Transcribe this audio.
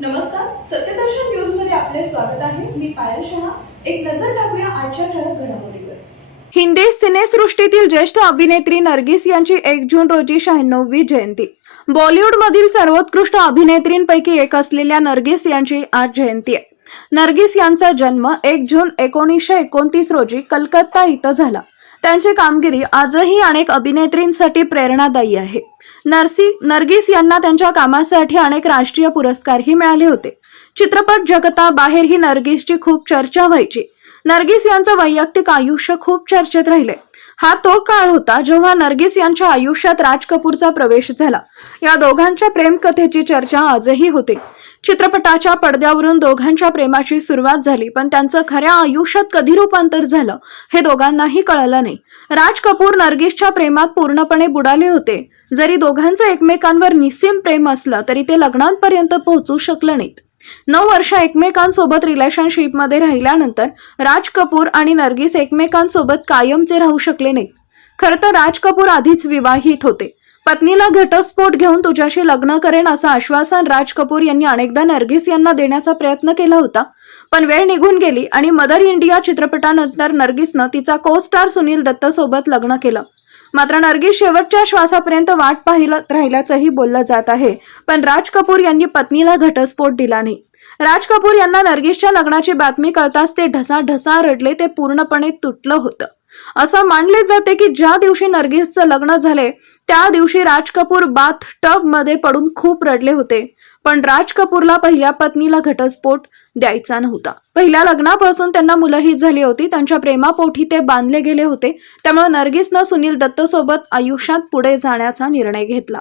नमस्कार सत्यदर्शन न्यूजमध्ये आपले स्वागत आहे. मी पायल शहा. एक नजर टाकूया आजच्या ठळक घडामोडीवर. हिंदी सिनेसृष्टीतील ज्येष्ठ अभिनेत्री नर्गिस यांची एक जून रोजी शहाण्णववी जयंती. बॉलिवूडमधील सर्वोत्कृष्ट अभिनेत्रींपैकी एक असलेल्या नर्गिस यांची आज जयंती आहे. नर्गिस यांचा जन्म एक जून एकोणीसशे एकोणतीस रोजी कलकत्ता इथं झाला. त्यांची कामगिरी आजही अनेक अभिनेत्रींसाठी प्रेरणादायी आहे. नरसी नर्गिस यांना त्यांच्या कामासाठी अनेक राष्ट्रीय पुरस्कारही मिळाले होते. चित्रपट जगताबाहेरही नर्गिसची खूप चर्चा व्हायची. नर्गिस यांचं वैयक्तिक आयुष्य खूप चर्चेत राहिले. हा तो काळ होता जेव्हा नर्गिस यांच्या आयुष्यात राज कपूरचा प्रवेश झाला. या दोघांच्या प्रेमकथेची चर्चा आजही होते. चित्रपटाच्या पडद्यावरून दोघांच्या प्रेमाची सुरुवात झाली पण त्यांचं खऱ्या आयुष्यात कधी रूपांतर झालं हे दोघांनाही कळलं नाही. राज कपूर नर्गिसच्या प्रेमात पूर्णपणे बुडाले होते. जरी दोघांचं एकमेकांवर निस्सीम प्रेम असलं तरी ते लग्नांपर्यंत पोहोचू शकलं नाहीत. नऊ वर्ष एकमेकांसोबत रिलेशनशिपमध्ये राहिल्यानंतर राज कपूर आणि नर्गिस एकमेकांसोबत कायमचे राहू शकले नाहीत. खरं तर राज कपूर आधीच विवाहित होते. पत्नीला घटस्फोट घेऊन तुझ्याशी लग्न करेन असं आश्वासन राज कपूर यांनी अनेकदा नर्गिस यांना देण्याचा प्रयत्न केला होता. पण वेळ निघून गेली आणि मदर इंडिया चित्रपटानंतर नर्गिसनं तिचा को स्टार सुनील दत्त सोबत लग्न केलं. मात्र नर्गिस शेवटच्या श्वासापर्यंत वाट पाहिलं राहिल्याचंही बोललं जात आहे. पण राज कपूर यांनी पत्नीला घटस्फोट दिला नाही. राज कपूर यांना नर्गिसच्या लग्नाची बातमी कळताच ते ढसाढसा रडले ते पूर्णपणे तुटलं होतं. असं मानले जाते की ज्या दिवशी नर्गिसचं लग्न झाले त्या दिवशी राज कपूर बाथ टबमध्ये पडून खूप रडले होते. पण राज कपूरला पहिल्या पत्नीला घटस्फोट द्यायचा नव्हता. पहिल्या लग्नापासून त्यांना मुलंही झाली होती त्यांच्या प्रेमापोटी ते बांधले गेले होते त्यामुळे नर्गिसनं सुनील दत्तसोबत आयुष्यात पुढे जाण्याचा निर्णय घेतला.